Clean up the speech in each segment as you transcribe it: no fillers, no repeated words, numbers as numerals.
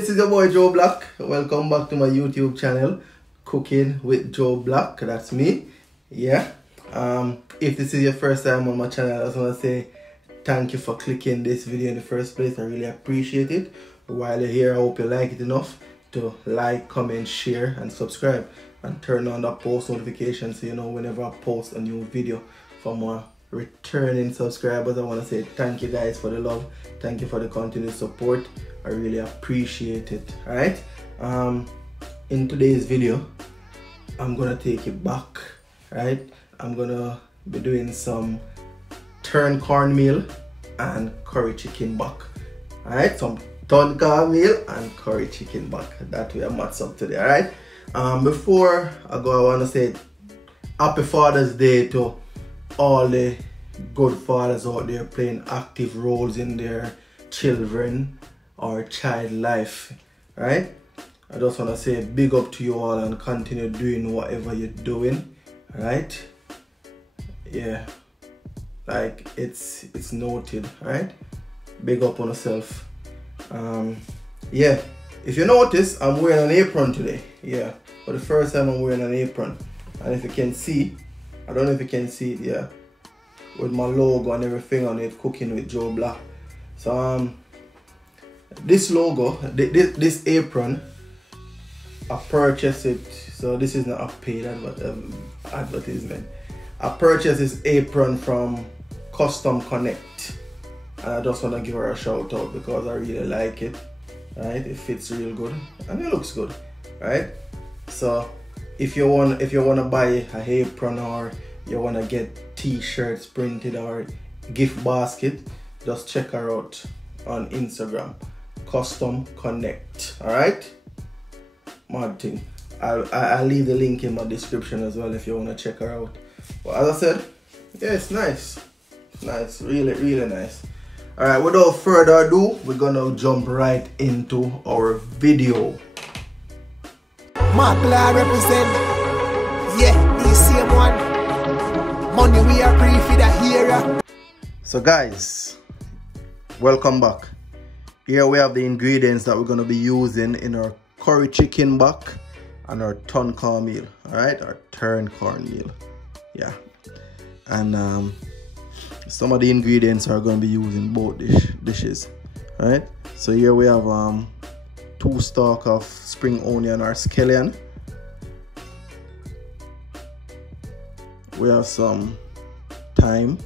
this is your boy JoeBlack. Welcome back to my YouTube channel, Cooking with JoeBlack. That's me. Yeah. If this is your first time on my channel, I just want to say thank you for clicking this video in the first place. I really appreciate it. While you're here, I hope you like it enough to like, comment, share, and subscribe, and turn on the post notification so you know whenever I post a new video. For my returning subscribers, I want to say thank you guys for the love. Thank you for the continued support. I really appreciate it. Alright, in today's video I'm gonna take it back. Right, I'm gonna be doing some turn cornmeal and curry chicken back. Alright, some turn cornmeal and curry chicken back. That way I'm matched up today. Alright, before I go, I want to say happy Father's Day to all the good fathers out there playing active roles in their children or child life. Right, I just want to say big up to you all and continue doing whatever you're doing. Right, yeah, like it's noted. Right, big up on yourself. Yeah, if you notice, I'm wearing an apron today. Yeah, for the first time I'm wearing an apron, and if you can see, I don't know if you can see it, yeah, with my logo and everything on it, Cooking with JoeBlack. So this logo, this apron, I purchased it. So this is not a paid advertisement. I purchased this apron from Custom Connect, and I just want to give her a shout out because I really like it. Right, it fits real good and it looks good. Right, so if you want to buy a apron, or you want to get t-shirts printed or gift basket, just check her out on Instagram, Custom Connect. All right, mad thing. I'll leave the link in my description as well if you want to check her out. But as I said, yeah, it's nice. Nice, really nice. All right, without further ado, we're gonna jump right into our video. Mark I represent. Yeah, the same one. Money we are free for the hero. So guys, welcome back. Here we have the ingredients that we're gonna be using in our curry chicken back and our turn cornmeal. All right, our turn cornmeal. Yeah, and some of the ingredients are going to be used in both dishes. All right, so here we have 2 stalks of spring onion or scallion. We have some thyme.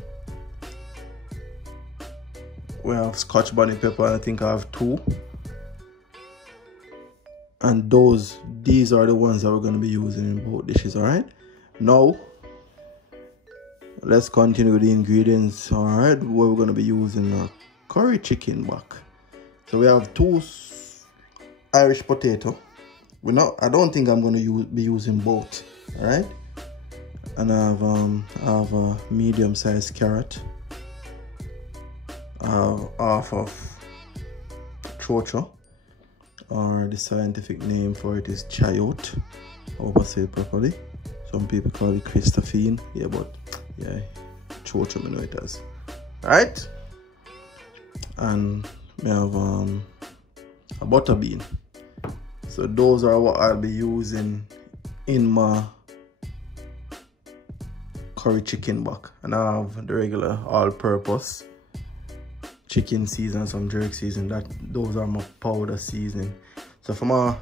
We have Scotch bonnet pepper, and I think I have 2. And these are the ones that we're going to be using in both dishes. All right, now let's continue with the ingredients. All right, what we're going to be using our curry chicken back. So we have 2 Irish potato. I don't think I'm going to be using both. All right, and I have a medium-sized carrot. I have half of Cho Cho, or the scientific name for it is Chayote. I hope I say it properly. Some people call it Christophine. Yeah, but yeah, Cho Cho, I know it as. Alright, and we have a butter bean. So those are what I'll be using in my curry chicken back. And I have the regular all-purpose chicken season, some jerk season. Those are my powder seasoning. So for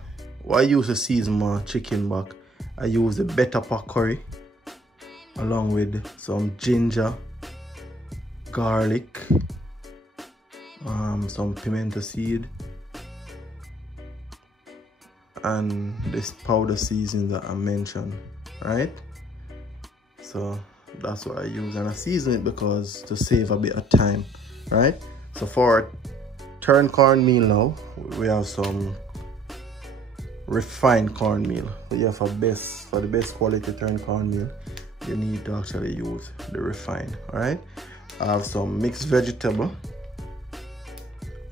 what I use to season my chicken back, I use the better pack curry, along with some ginger, garlic, some pimento seed, and this powder season that I mentioned. Right, so that's what I use, and I season it because to save a bit of time. Right, so for turn cornmeal now, we have some refined cornmeal. So yeah, for the best quality turn cornmeal, you need to actually use the refined. All right, I have some mixed vegetable.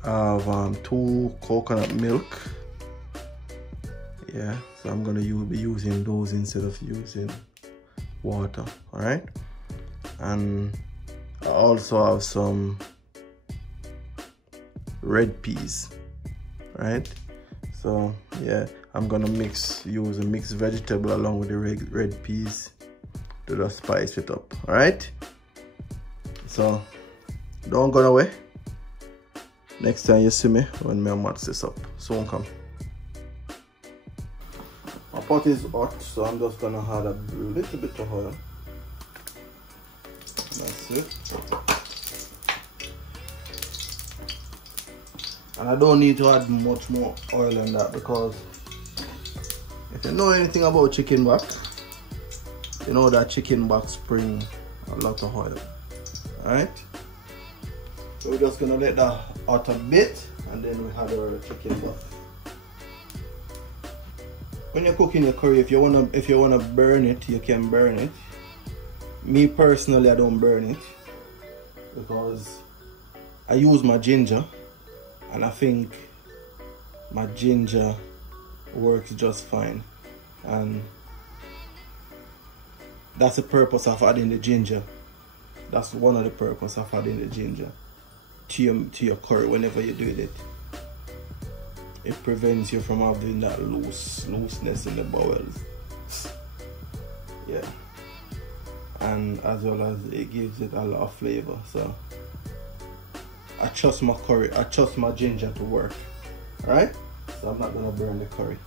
I have 2 coconut milk. Yeah, so I'm gonna be using those instead of using water. All right, and I also have some red peas. Right, So yeah, I'm gonna use a mixed vegetable along with the red peas to just spice it up. All right. So don't go away. Next time you see me when I match this up, soon come. My pot is hot, so I'm just gonna add a little bit of oil. That's it. And I don't need to add much more oil than that, because if you know anything about chicken back, you know that chicken back spring a lot of oil. Alright? So we're just gonna let that out a bit, and then we add our chicken back. When you're cooking your curry, if you wanna burn it, you can burn it. Me personally, I don't burn it because I use my ginger, and I think my ginger works just fine, and that's the purpose of adding the ginger. That's one of the purposes of adding the ginger to your curry whenever you do it. It prevents you from having that looseness in the bowels. Yeah. And as well as it gives it a lot of flavor. So I trust my curry, I trust my ginger to work. Alright? So I'm not gonna burn the curry.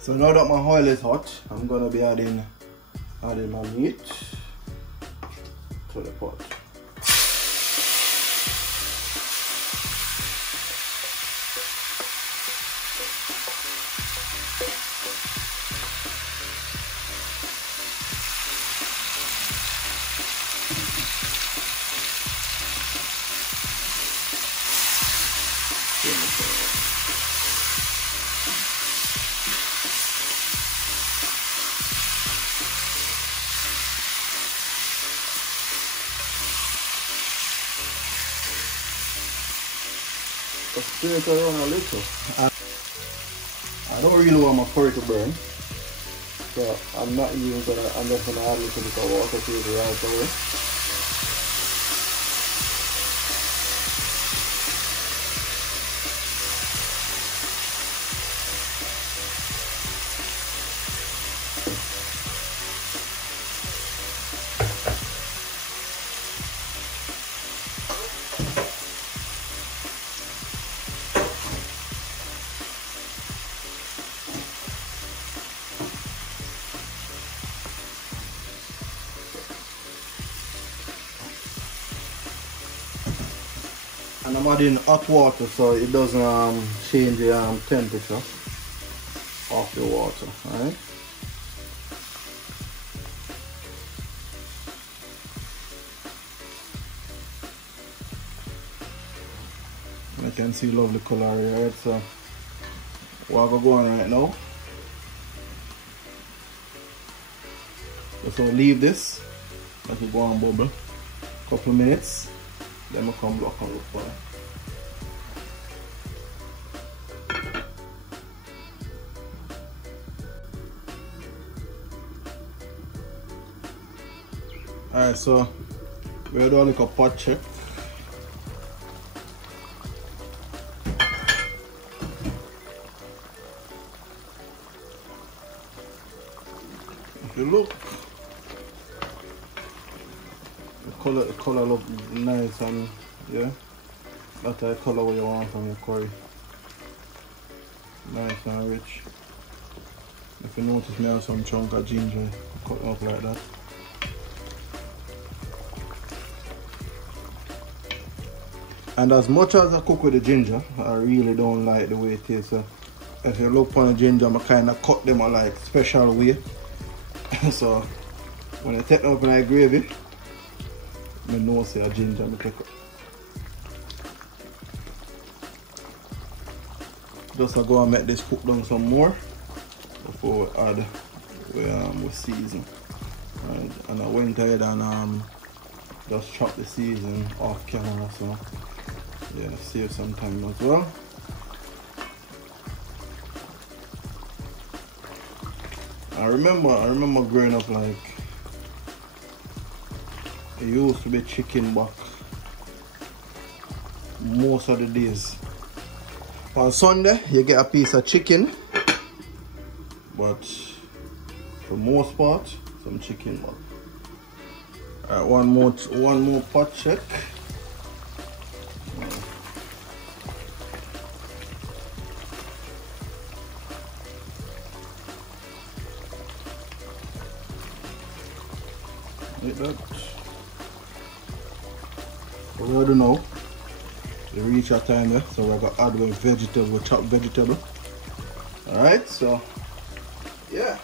So now that my oil is hot, I'm gonna be adding my meat to the pot. Stir it around a little. I don't really want my curry to burn, so I'm just gonna add a little bit of water to it right away. And I'm adding hot water so it doesn't change the temperature of the water, alright? I can see lovely color here, right? So what I'm going right now, just leave this, let it go and bubble a couple of minutes. Then we'll come back and look for it. Alright, so we're doing like a pot check. If you look, the color look nice, and yeah, that's the color what you want from your curry. Nice and rich. If you notice, me have some chunk of ginger cut up like that. And as much as I cook with the ginger, I really don't like the way it tastes. So if you look on the ginger, I kind of cut them a like special way. So when I take them up in the gravy, I know say a ginger I take up. Just I go and make this cook down some more before we add we season. Right. And I went ahead and just chop the season off camera, so yeah, save some time as well. I remember growing up, like it used to be chicken back most of the days. On Sunday, you get a piece of chicken, but for most part, some chicken. Alright, one more pot check. Like that. What do I do now? We reach our time there, so we're gonna add with vegetable, chopped vegetable. Alright, so yeah.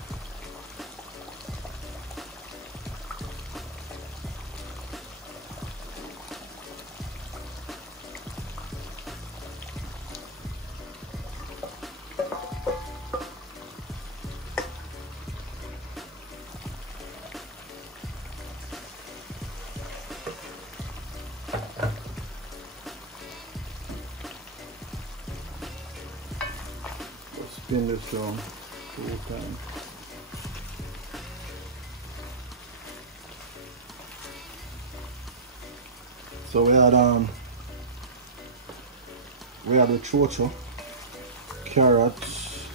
Spin this on 2 times. So we had the Cho Cho, carrots,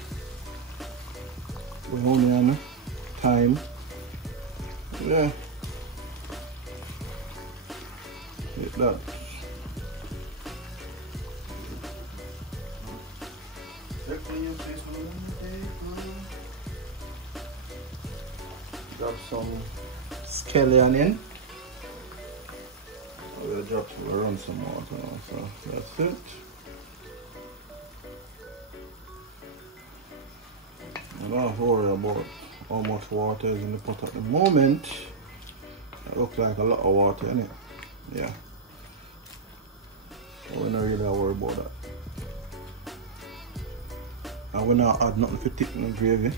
with onion, thyme. Yeah. Like that. Drop some scallion in. We'll run some water now, so that's it. I don't worry about how much water is in the pot at the moment. It looks like a lot of water in it. Yeah. So we're not really worried about that. And we're not add nothing to thicken the gravy.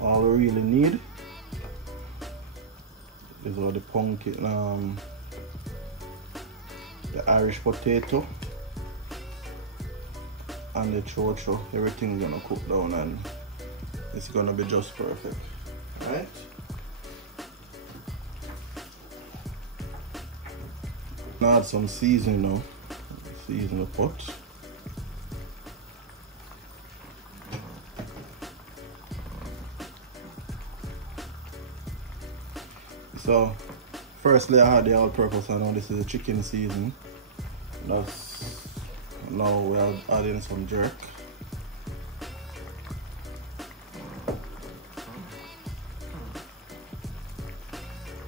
All we really need is all the pumpkin, the Irish potato, and the Cho Cho. Everything's gonna cook down and it's gonna be just perfect. Right? Now add some seasoning now. Season the pot. So, firstly I had the all-purpose, I know this is a chicken season. Now we are adding some jerk.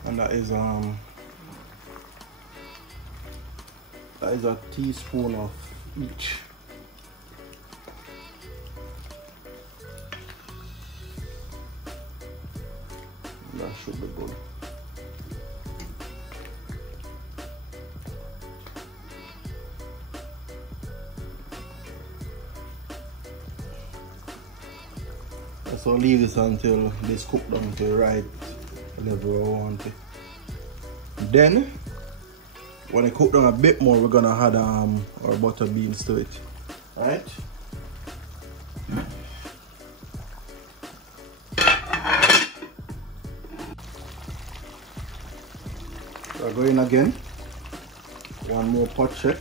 And that is a teaspoon of each. That should be good. So leave this until this cooked down to the right level I want it. Then when it cook down a bit more, we're gonna add our butter beans to it. Alright? We're going again. One more pot check.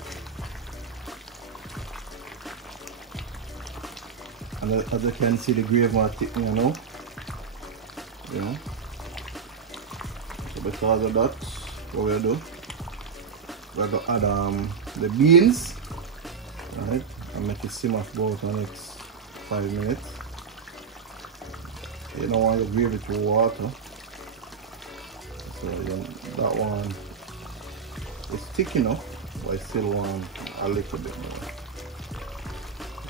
And as you can see, the gravy more thick now. Yeah. So because of that, what we'll do, we're gonna add the beans, right, and make it simmer for about the next 5 minutes. You don't want the gravy to water, so that one is thick enough, but I still want a little bit more.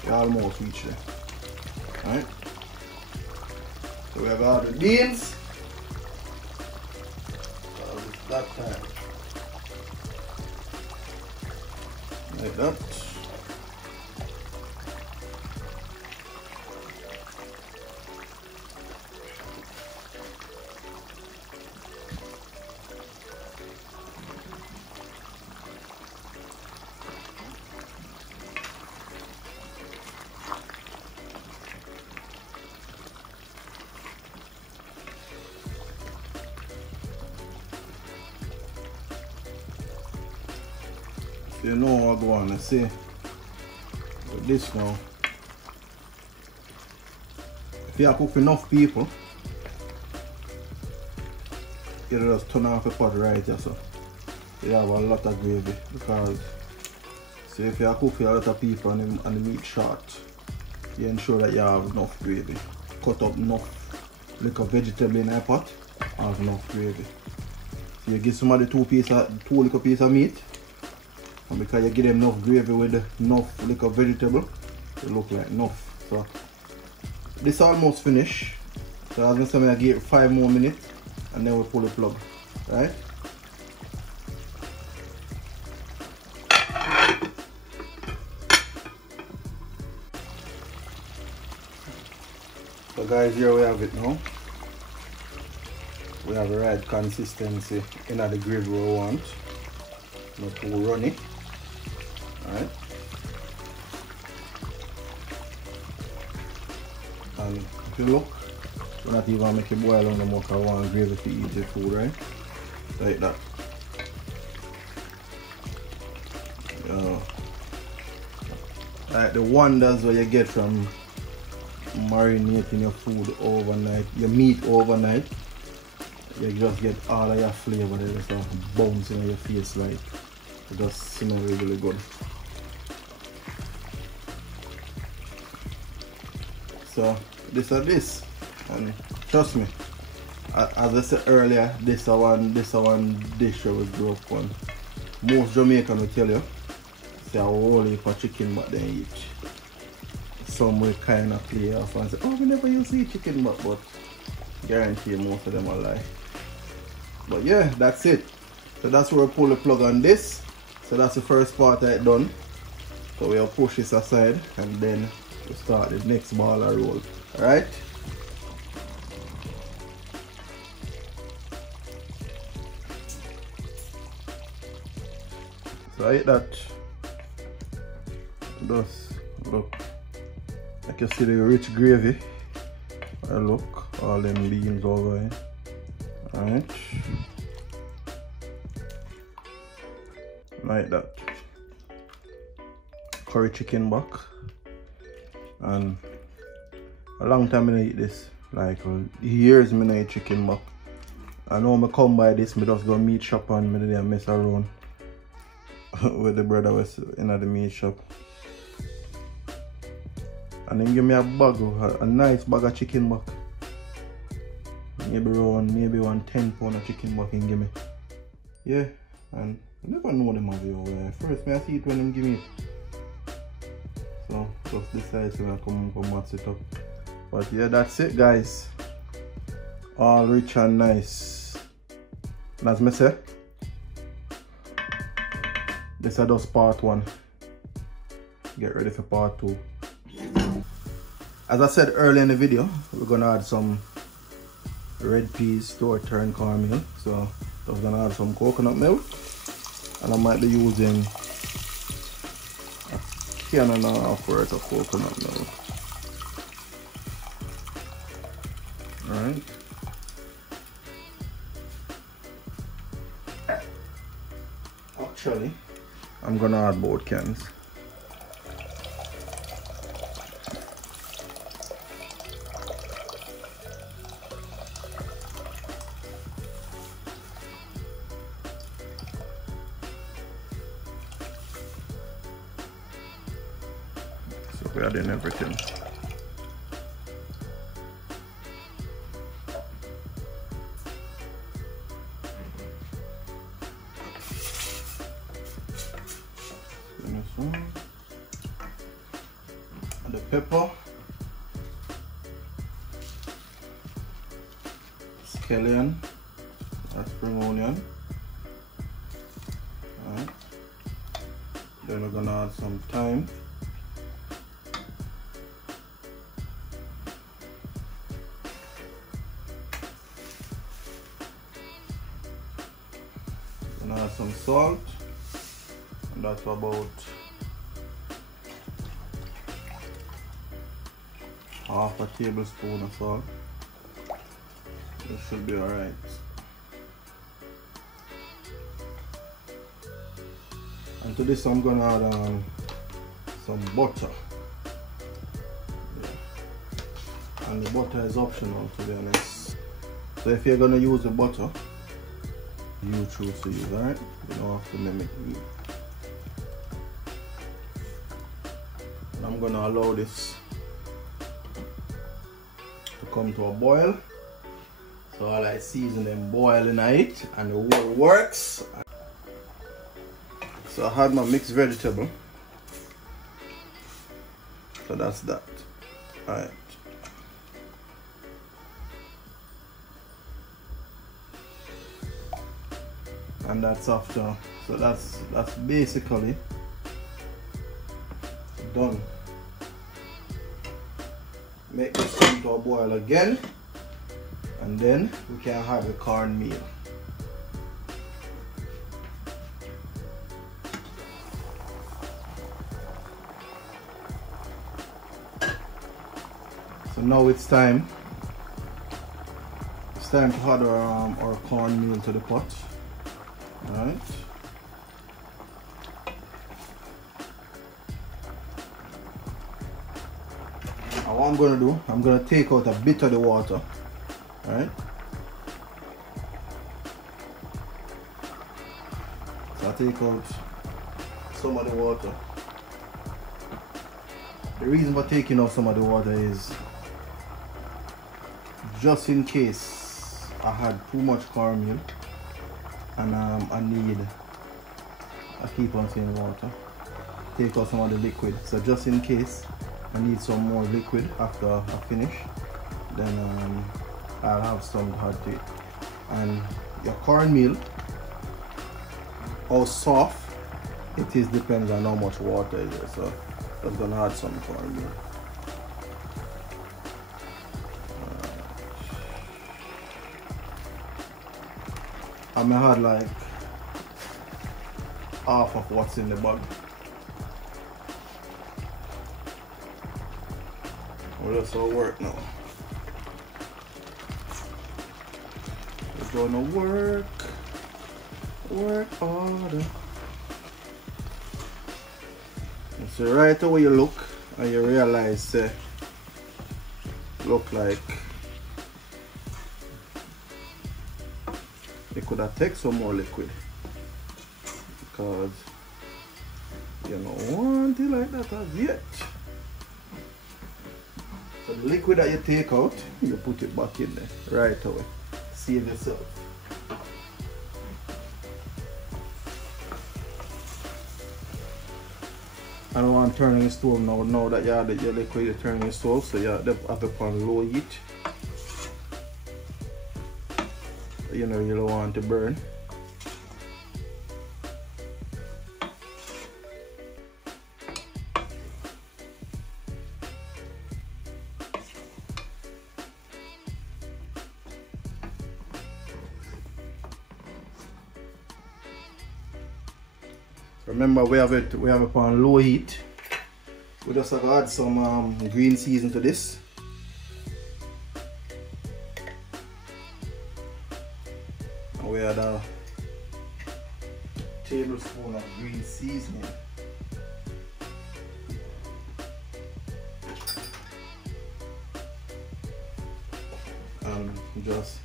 You almost reach there. Alright, so we have added the beans. That time. Like that. You know what I want to say. The this now. If you cook for enough people, you just turn off the pot right here, so you have a lot of gravy. Because so if you cook for a lot of people and the meat short, you ensure that you have enough gravy. Cut up enough like a vegetable in a pot, have enough gravy. So you give somebody two little pieces of meat, and because you give them enough gravy with enough little vegetable, it look like enough. So this almost finished. So as I said, I give it 5 more minutes and then we pull the plug. Right? So guys, here we have it now. We have the right consistency in the gravy we want. Not too runny. Alright. And if you look, we're not even making it boil on the milk. I want gravy to eat the food, right? Like that. Like the wonders what you get from marinating your food overnight, your meat overnight. You just get all of your flavor that just bouncing on your face, like it just smells really good. So this is this, and trust me, as I said earlier, this is one dish that was grew up on. Most Jamaican will tell you, say a whole heap of chicken but they eat. Some will kind of play off and say, oh, we never used to eat chicken but guarantee you most of them are lie. But yeah, that's it. So that's where we pull the plug on this. So that's the first part I done. So we'll push this aside and then we start the next ball of roll. Alright? So I hit that. Just look. I can see the rich gravy. Look, all them beans over here. Alright. Like that. Curry chicken back. And a long time I eat this. Like years I eat chicken back. I know I come by this, I just go meat shop and I mess around with the brother was in the meat shop. And then give me a bag, a nice bag of chicken back. Maybe one 10 pound of chicken back and give me. Yeah, and I never know them have it over there. First I see it when them give me it. So just decide when I come match it up. But yeah, that's it guys. All rich and nice. And as I say, this is just part 1. Get ready for part 2. As I said earlier in the video, we're gonna add some red peas to our turn cornmeal. So I'm gonna add some coconut milk, and I might be using a can and a half worth of coconut milk. Alright. Actually, I'm gonna add both cans. We add in everything. And the pepper, scallion, and spring onion. Alright. Then we're gonna add some thyme. Add some salt, and that's about half a tablespoon of salt. This should be alright. And to this I'm gonna add some butter. and the butter is optional, to be honest. So if you're gonna use the butter, you choose to use, alright? You don't have to mimic me. And I'm gonna allow this to come to a boil. So all I season them boiling it and the whole works. So I had my mixed vegetable. So that's that. Alright. And that's after. So that's basically done. Make this come to a boil again, and then we can have the cornmeal. So now it's time. It's time to add our cornmeal to the pot. Alright. And what I'm gonna do, I'm gonna take out a bit of the water. Alright. So I take out some of the water. The reason for taking out some of the water is just in case I had too much cornmeal and I keep on saying water, take out some of the liquid. So just in case I need some more liquid after I finish, then I'll have some to add to it. And your cornmeal, how soft it is depends on how much water it is. So I'm gonna add some cornmeal. I may add like half of what's in the bag. Well, that's all work now. We're gonna work harder. So right away you look and you realize look like you could have taken some more liquid, because you don't want it like that as yet. So the liquid that you take out, you put it back in there right away. Save yourself. I don't want to turn the stove now. Now that you have your liquid, you turn the stove, so you have to put on low heat. You know, you don't want to burn. Remember, we have it on low heat. We just have to add some green season to this. And we add a tablespoon of green seasoning. And just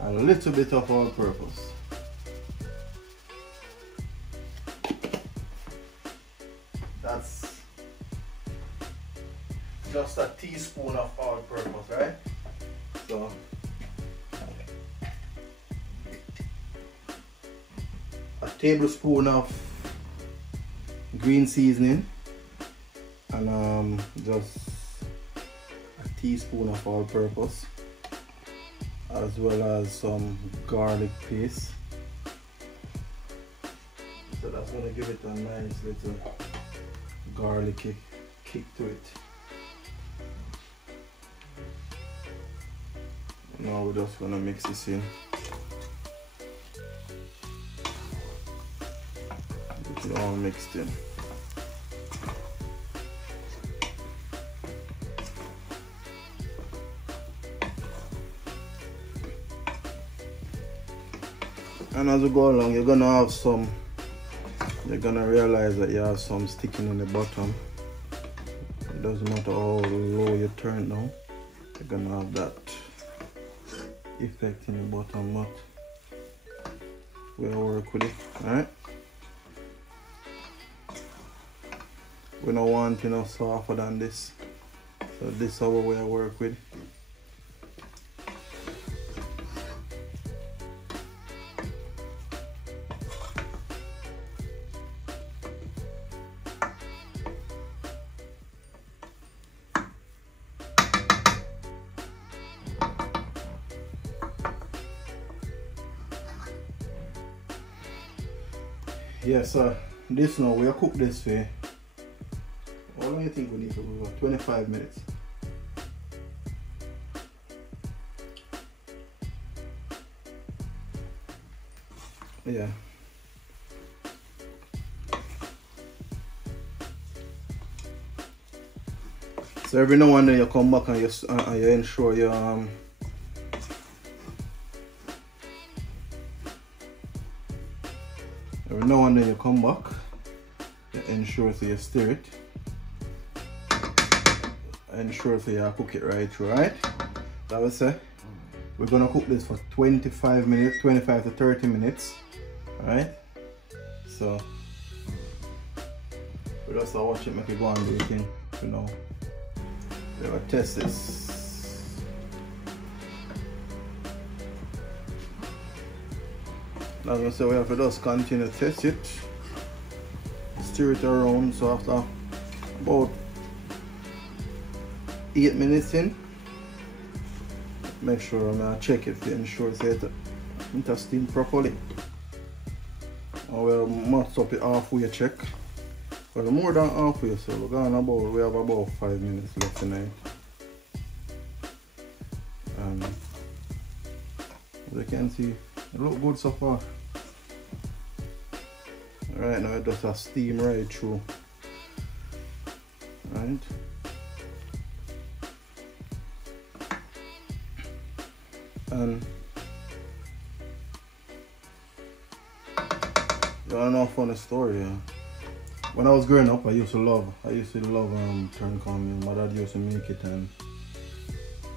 a little bit of all-purpose. That's just a teaspoon of all-purpose, right? So a tablespoon of green seasoning, and just a teaspoon of all-purpose, as well as some garlic paste. So that's gonna give it a nice little garlicky kick to it. Now we're just gonna mix this in. Get it all mixed in. And as we go along, you're gonna have some. You're gonna realize that you have some sticking in the bottom. It doesn't matter how low you turn now. You're gonna have that effect in the bottom, but we'll work with it. Alright? We don't want softer than this. So this is how we'll work with. Yeah, so this now we'll cook this for, how long do you think we need to go? 25 minutes. Yeah. So every now and then you come back and you ensure you every now and then you come back, you ensure so you stir it. Ensure so you cook it right through, right? So I would say we're gonna cook this for 25 minutes, 25 to 30 minutes. Alright? So we just watch it, make it go and do the thing, you know. We're gonna test this. Now I'm gonna say we have to just continue to test it. Stir it around, so after about 8 minutes in, make sure I'm gonna check it to ensure it's steamed properly. I will match up it halfway check. Well, more than halfway, so we have about 5 minutes left tonight. And as you can see, it looks good so far. Right now it does a steam right through. Right. And you wanna know a funny story, yeah? When I was growing up, I used to love turned cornmeal. My dad used to make it, and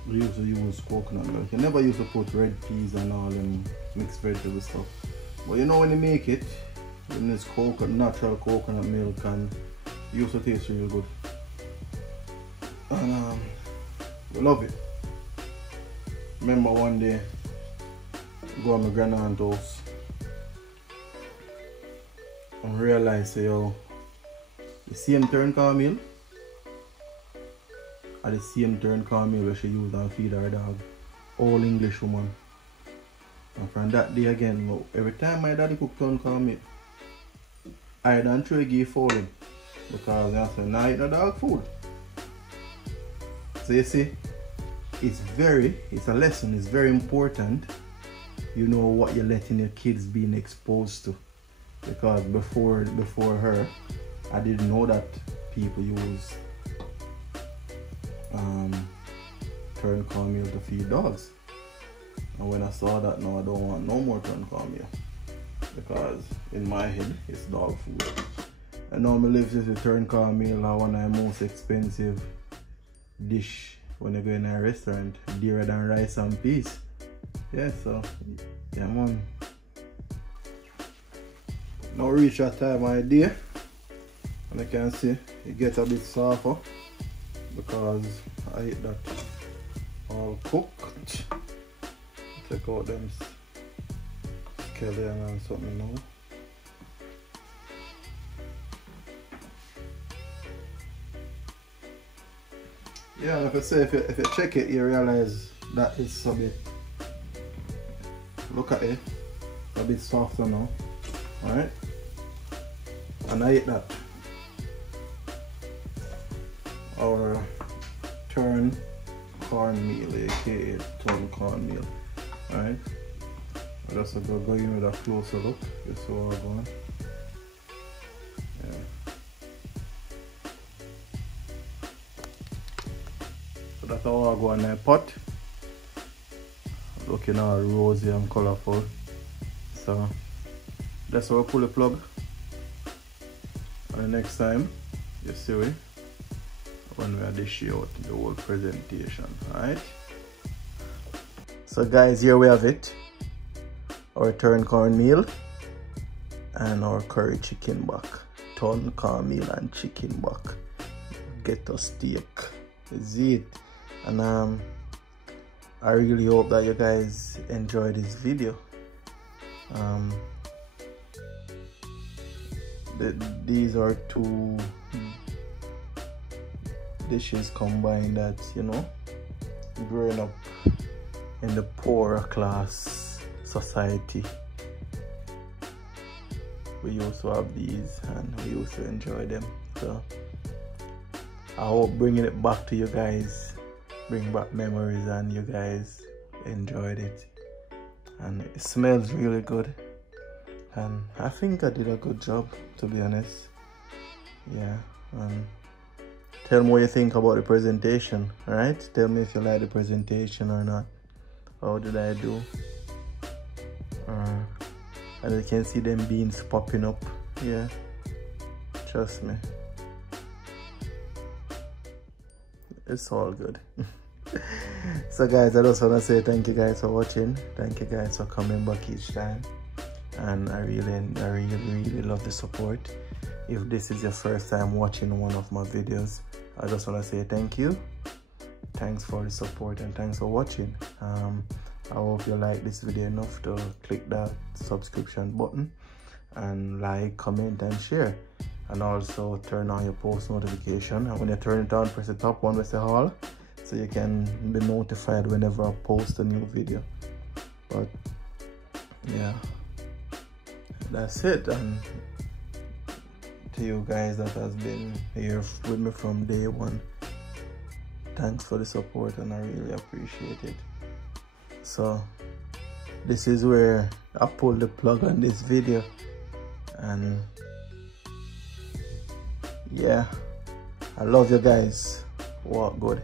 we used to use coconut milk. He never used to put red peas and all them mixed vegetable stuff. But you know when you make it, when it's natural coconut milk, and it used to taste real good. And we love it. Remember one day, go to my grandaunt's house and realize, yo, the same turned cornmeal are the same turned cornmeal where she used and feed her dog. All English woman. And from that day again, every time my daddy cooked turned cornmeal, I don't try to give for him. Because I said, nah, eat no dog food. So you see, it's a lesson, it's very important. You know what you're letting your kids being exposed to. Because before her, I didn't know that people use turned cornmeal to feed dogs. And when I saw that, now I don't want no more turned cornmeal. Because in my head, it's dog food. And now my lives is a turned cornmeal are one of the most expensive dish when you go in a restaurant, dearer than rice and peas. Yeah, so yeah man. Now reach that time of day, and I can see it gets a bit softer because I ate that all cooked. Take out them skeleton and something now. Yeah, like I say, if you check it, you realize that it's a bit, look at it, a bit softer now. Alright? And I ate that. Our turned cornmeal, aka turned cornmeal. Alright? I just go in with a closer look. You see how I'm going. Yeah. So that's how I go in the pot. Looking all rosy and colourful. So that's how I pull the plug. And the next time you see it, when we dish out the whole presentation. Alright, so guys, here we have it, our turned cornmeal and our curry chicken back. Ton cornmeal and chicken back, ghetto steak is it. And I really hope that you guys enjoy this video. These are two dishes combined that, you know, growing up in the poorer class society, we used to have these and we used to enjoy them. So I hope bringing it back to you guys bring back memories and you guys enjoyed it, and it smells really good, and I think I did a good job, to be honest. Yeah, tell me what you think about the presentation. All right, tell me if you like the presentation or not. How did I do? And you can see them beans popping up. Yeah, trust me, it's all good. So guys, I just want to say thank you guys for watching. Thank you guys for coming back each time, and I really love the support. If this is your first time watching one of my videos, I just want to say thank you. Thanks for the support and thanks for watching. I hope you like this video enough to click that subscription button and like, comment and share, and also turn on your post notification, and when you turn it on, press the top one with the all, so you can be notified whenever I post a new video. But yeah, that's it. And to you guys that has been here with me from day one, thanks for the support and I really appreciate it. So this is where I pull the plug on this video, and yeah, I love you guys. Walk good.